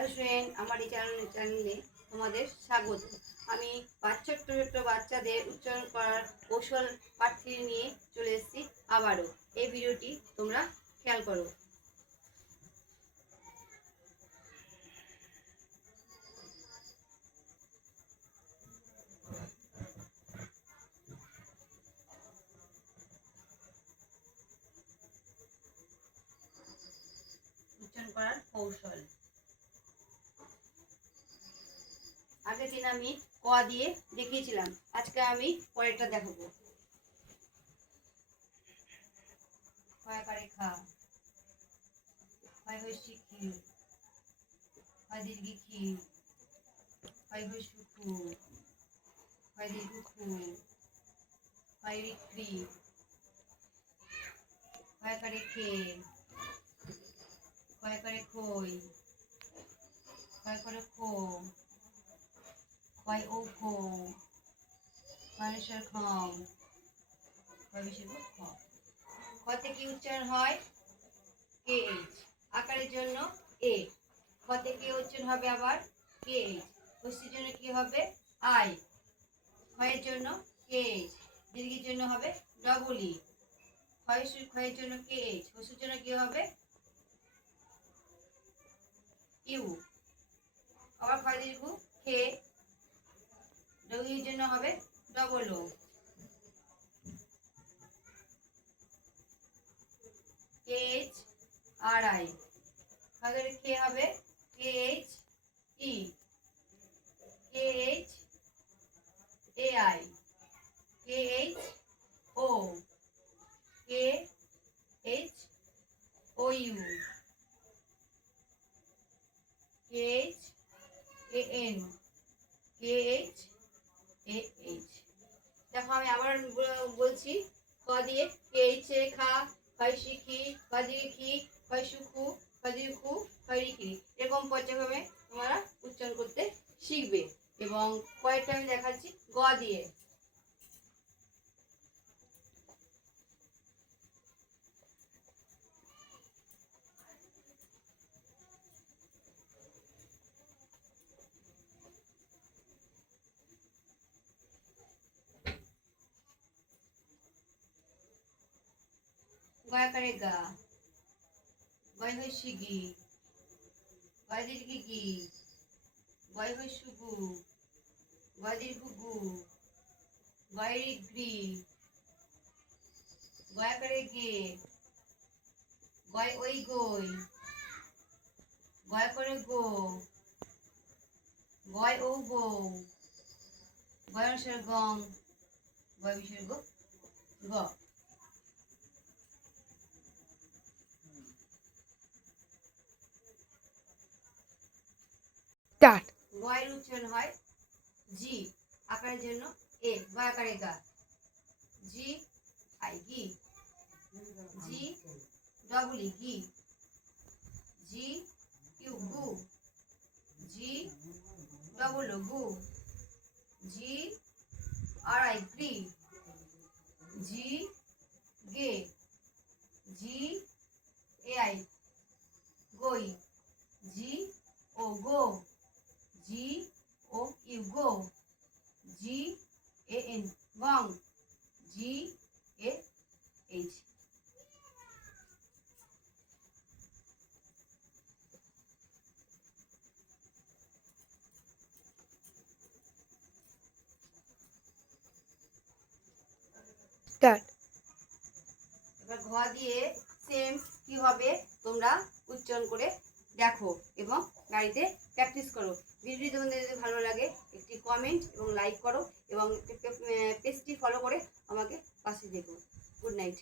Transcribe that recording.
Hello friend, আমার এই চ্যানেলে তোমাদের স্বাগত। আমি ছোট্ট ছোট্ট বাচ্চাদের উচ্চারণ করার কৌশল পাঠটি নিয়ে চলে এসেছি আবারও। এই ভিডিওটি তোমরা খেয়াল করো। উচ্চারণ করার কৌশল। আগের দিন আমি ক দিয়ে দেখিয়েছিলাম, আজকে আমি পরেরটা দেখাবো। খা, খয় হইছি কি, খয় দীর্ঘি কি, খয় হইছি খু, খয় দীর্ঘ খু, খয় রিক্রি, খয় করে খে, খয় করে খই, খয় করে খো, খয় ও খো, মানুষের খম, খয় বিশেষ খ। খতে কি উচ্চারণ হয়? K H. আকারের জন্য এ। খতে কি উচ্চারণ হবে আবার? K H. হস্যির জন্য কি হবে? আই। ক্ষয়ের জন্য কে এইচ। দীর্ঘের জন্য হবে ডবল ই। ক্ষয়ের জন্য কে এইচ। হস্যির জন্য কি হবে? ইউ। আবার ক্ষয় দীর্ঘ খে। দীর্ঘের জন্য হবে double O. K H R I. ক্ষয়ের কে হবে K H E. K H A I. K H O. K H O U. K H A N. K H A H. দেখো আমি আবার বলছি। ক দিয়ে কে এইচ এ খা, খয় শিখি, খয় দিয়ে খি, খয় সুখু, খয় দিয়ে খু, খয় রিকি। এরকম পর্যায়ক্রমে তোমরা উচ্চারণ করতে শিখবে। এবং কয়েকটা আমি দেখাচ্ছি গ দিয়ে। গয়াকারে গা, গয় হইসি গি, গয় দীর্ঘি গি, গয় হইসু গু, গয় দীর্ঘ গু, গয় রিগ্রি, গয়াকারে গে, গয় ওই গই, গয় করে গো, গয় ও গৌ, গয় অনুসার গম, গয় বিসর্গ গ। গয়ের উচ্চারণ হয় জি। আকারের জন্য এ। গয় আকারে গা। জি আই গি। জি ডবল ই গি। জি ইউ গু। জি ডবল ও গু। জি আর আই গ্রি। জি গে। জি এ আই গই। G O go. G O you go. G A N গং। G A H. এবার ঘ দিয়ে সেম কি হবে তোমরা উচ্চারণ করে দেখো এবং বাড়িতে প্র্যাকটিস করো। ভিডিওটি তোমাদের যদি ভালো লাগে একটি কমেন্ট এবং লাইক করো এবং পেজটি ফলো করে আমাকে পাশে দেখো। Good night.